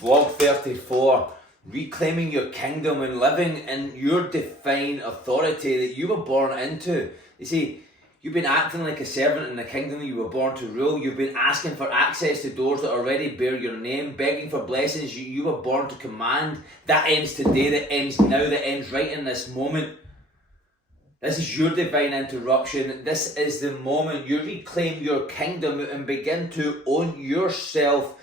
Vlog 34, reclaiming your kingdom and living in your divine authority that you were born into. You see, you've been acting like a servant in the kingdom that you were born to rule. You've been asking for access to doors that already bear your name, begging for blessings you were born to command. That ends today, that ends now, that ends right in this moment. This is your divine interruption. This is the moment you reclaim your kingdom and begin to own yourself.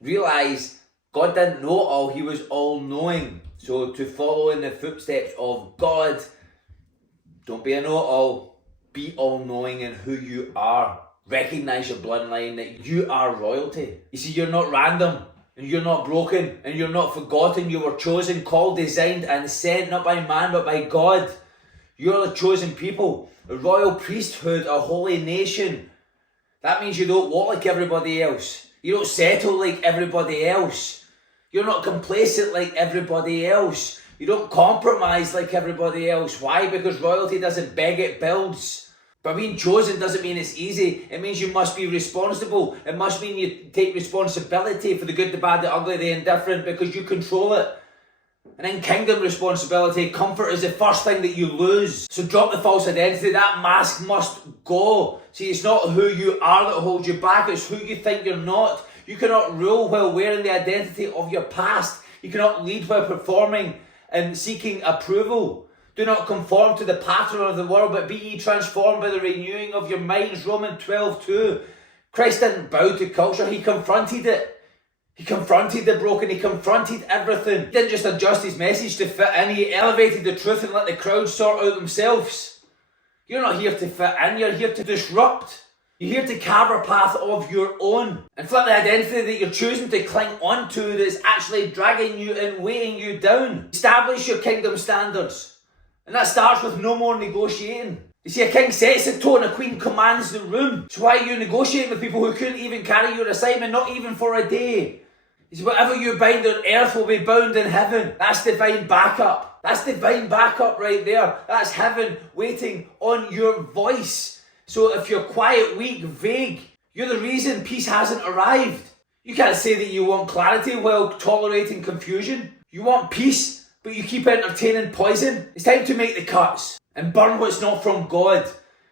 Realize God didn't know it all, He was all-knowing. So to follow in the footsteps of God, don't be a know-it-all, be all-knowing in who you are. Recognize your bloodline, that you are royalty. You see, you're not random, and you're not broken, and you're not forgotten. You were chosen, called, designed, and sent, not by man, but by God. You're the chosen people, a royal priesthood, a holy nation. That means you don't walk like everybody else. You don't settle like everybody else. You're not complacent like everybody else. You don't compromise like everybody else. Why? Because royalty doesn't beg, it builds. But being chosen doesn't mean it's easy. It means you must be responsible. It must mean you take responsibility for the good, the bad, the ugly, the indifferent, because you control it. And in kingdom responsibility, comfort is the first thing that you lose. So drop the false identity. That mask must go. See, it's not who you are that holds you back. It's who you think you're not. You cannot rule while wearing the identity of your past. You cannot lead while performing and seeking approval. Do not conform to the pattern of the world, but be ye transformed by the renewing of your minds. Romans 12:2. Christ didn't bow to culture. He confronted it. He confronted the broken, he confronted everything. He didn't just adjust his message to fit in, he elevated the truth and let the crowd sort out themselves. You're not here to fit in, you're here to disrupt. You're here to carve a path of your own and flip the identity that you're choosing to cling onto that's actually dragging you and weighing you down. Establish your kingdom standards. And that starts with no more negotiating. You see, a king sets the tone, a queen commands the room. So why are you negotiating with people who couldn't even carry your assignment, not even for a day? You see, whatever you bind on earth will be bound in heaven. That's divine backup. That's divine backup right there. That's heaven waiting on your voice. So if you're quiet, weak, vague, you're the reason peace hasn't arrived. You can't say that you want clarity while tolerating confusion. You want peace, but you keep entertaining poison. It's time to make the cuts and burn what's not from God.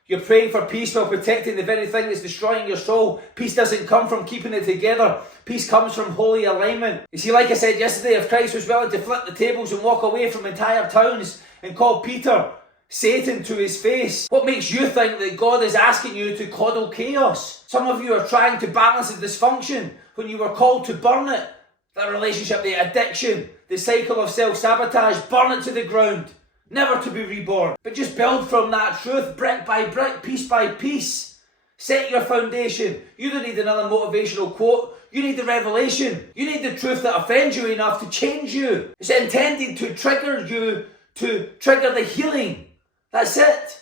You're praying for peace while protecting the very thing that's destroying your soul. Peace doesn't come from keeping it together. Peace comes from holy alignment. You see, like I said yesterday, if Christ was willing to flip the tables and walk away from entire towns and call Peter Satan to his face, what makes you think that God is asking you to coddle chaos? Some of you are trying to balance the dysfunction when you were called to burn it. That relationship, the addiction, the cycle of self-sabotage, burn it to the ground. Never to be reborn, but just build from that truth, brick by brick, piece by piece. Set your foundation. You don't need another motivational quote. You need the revelation. You need the truth that offends you enough to change you. It's intended to trigger you, to trigger the healing. That's it.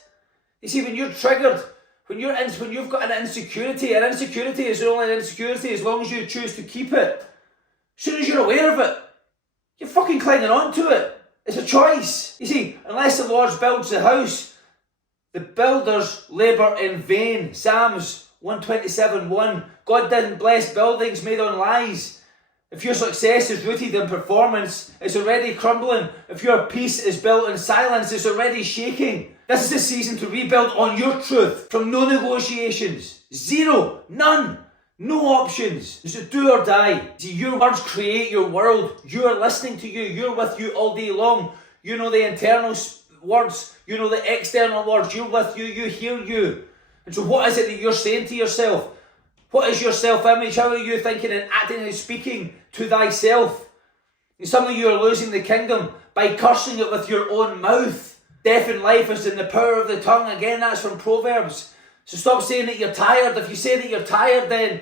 You see, when you're triggered, when you've got an insecurity is only an insecurity as long as you choose to keep it. As soon as you're aware of it, you're fucking clinging on to it. It's a choice. You see, unless the Lord builds the house, the builders labour in vain. Psalms 127:1. God didn't bless buildings made on lies. If your success is rooted in performance, it's already crumbling. If your peace is built in silence, it's already shaking. This is the season to rebuild on your truth from no negotiations. Zero. None. No options. So do or die. See, your words create your world. You're listening to you. You're with you all day long. You know the internal words. You know the external words. You're with you. You hear you. And so what is it that you're saying to yourself? What is your self-image? How are you thinking and acting and speaking to thyself? And some of you are losing the kingdom by cursing it with your own mouth. Death in life is in the power of the tongue. Again, that's from Proverbs. So stop saying that you're tired. If you say that you're tired, then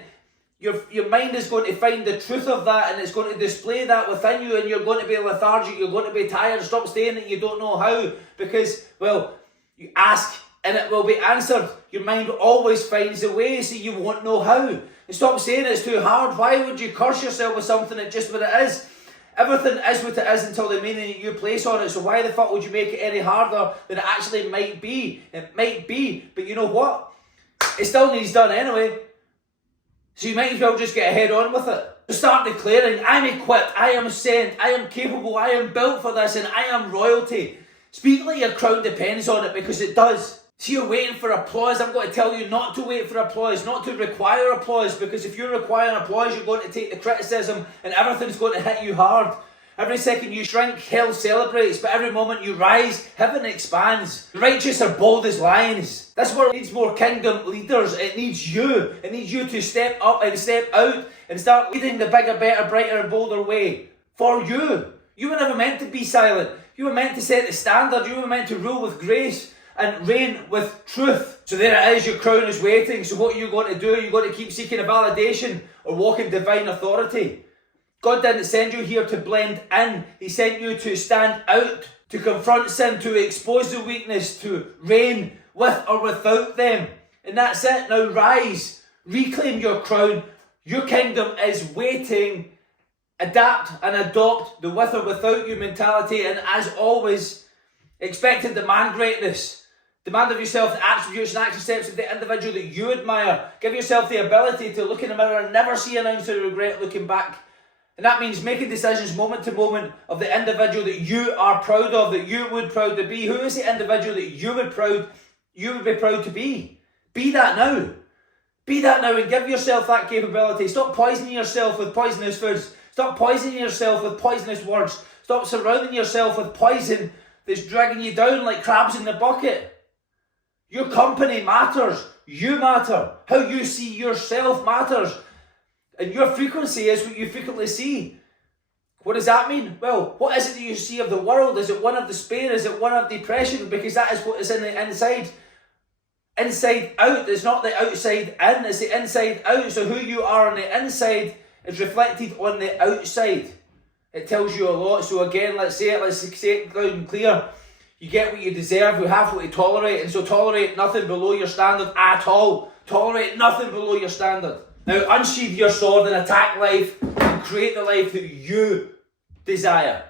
your mind is going to find the truth of that and it's going to display that within you and you're going to be lethargic, you're going to be tired. Stop saying that you don't know how because, well, you ask and it will be answered. Your mind always finds a way, so you won't know how. And stop saying it's too hard. Why would you curse yourself with something that's just what it is? Everything is what it is until the meaning that you place on it. So why the fuck would you make it any harder than it actually might be? It might be, but you know what? It still needs done anyway. So you might as well just get head on with it. So start declaring, I'm equipped, I am sent, I am capable, I am built for this, and I am royalty. Speak like your crown depends on it, because it does. See, you're waiting for applause. I'm going to tell you not to wait for applause, not to require applause, because if you're requiring applause, you're going to take the criticism and everything's going to hit you hard. Every second you shrink, hell celebrates, but every moment you rise, heaven expands. The righteous are bold as lions. This world needs more kingdom leaders. It needs you. It needs you to step up and step out and start leading the bigger, better, brighter and bolder way for you. You were never meant to be silent. You were meant to set the standard. You were meant to rule with grace and reign with truth. So there it is, your crown is waiting. So what are you going to do? You're going to keep seeking a validation or walk in divine authority. God didn't send you here to blend in. He sent you to stand out, to confront sin, to expose the weakness, to reign with or without them. And that's it. Now rise, reclaim your crown. Your kingdom is waiting. Adapt and adopt the with or without you mentality, and as always, expect to demand greatness. Demand of yourself the attributes and action steps of the individual that you admire. Give yourself the ability to look in the mirror and never see an ounce of regret looking back. And that means making decisions moment to moment of the individual that you are proud of, that you would proud to be. Who is the individual that you would be proud to be? Be that now. Be that now and give yourself that capability. Stop poisoning yourself with poisonous foods. Stop poisoning yourself with poisonous words. Stop surrounding yourself with poison that's dragging you down like crabs in the bucket. Your company matters. You matter. How you see yourself matters. And your frequency is what you frequently see. What does that mean? Well, what is it that you see of the world? Is it one of despair? Is it one of depression? Because that is what is in the inside. Inside out. It's not the outside in. It's the inside out. So who you are on the inside is reflected on the outside. It tells you a lot. So again, let's say it loud and clear. You get what you deserve, you have what you tolerate, and so tolerate nothing below your standard at all. Tolerate nothing below your standard. Now unsheathe your sword and attack life and create the life that you desire.